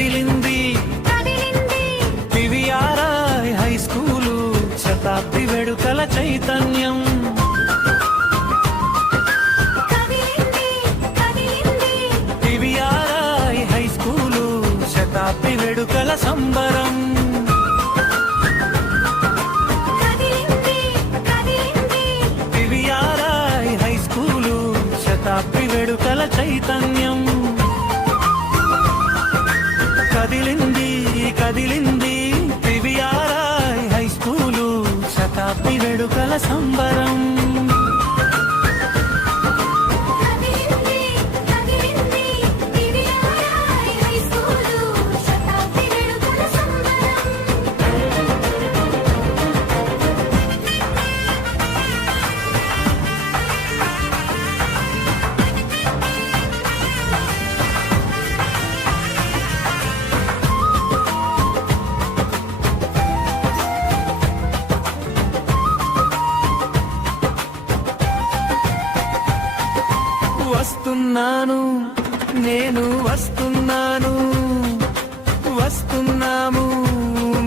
కదిలింది PVR high school శతాబ్ది వేడుకల చైతన్యం. పివిఆర్ హై స్కూలు శతాబ్ది వేడుకల సంబరం. పివిఆర్ హై స్కూలు శతాబ్ది వేడుకల చైతన్యం. కదిలింది పివిఆర్ హై స్కూలు శతాబ్ది వేడుకల సంబరం. వస్తున్నాను నేను వస్తున్నాను, వస్తున్నాము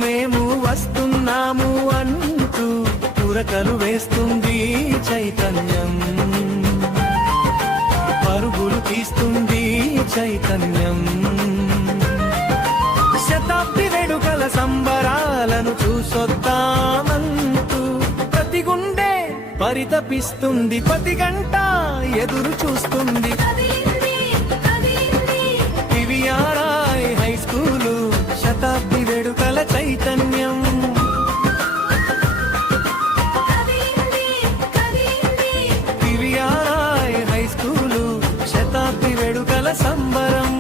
మేము వస్తున్నాము అంటూ ఉరకలు వేస్తుంది చైతన్యం. పరుగులు తీస్తుంది చైతన్యం. శతాబ్ది వేడుకల సంబరాలను చూసొద్దామంటూ ప్రతి గుండె పరితపిస్తుంది, ప్రతి గంట ఎదురు చూస్తుంది. పివిఆర్ హై స్కూలు శతాబ్ది వేడుకల చైతన్యం. పివిఆర్ హై స్కూలు శతాబ్ది వేడుకల సంబరం.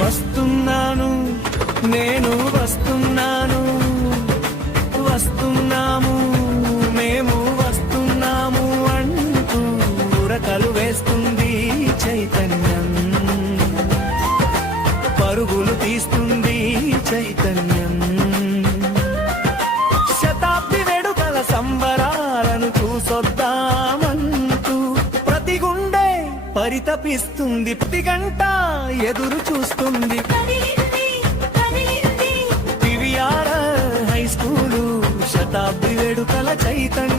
వస్తున్నాను నేను వస్తున్నాను, వస్తున్నాము మేము వస్తున్నాము అంటూ ఉరకలు వేస్తుంది చైతన్యం. పరుగులు తీస్తుంది చైతన్యం. శతాబ్ది వేడుకల సంబరాలను చూసొద్దామంటూ ప్రతి గుండె పరితపిస్తుంది, ప్రతి గంట ఎదురు చూస్తుంది. పివిఆర్ హై స్కూలు శతాబ్ది వేడుకల చైతన్యం.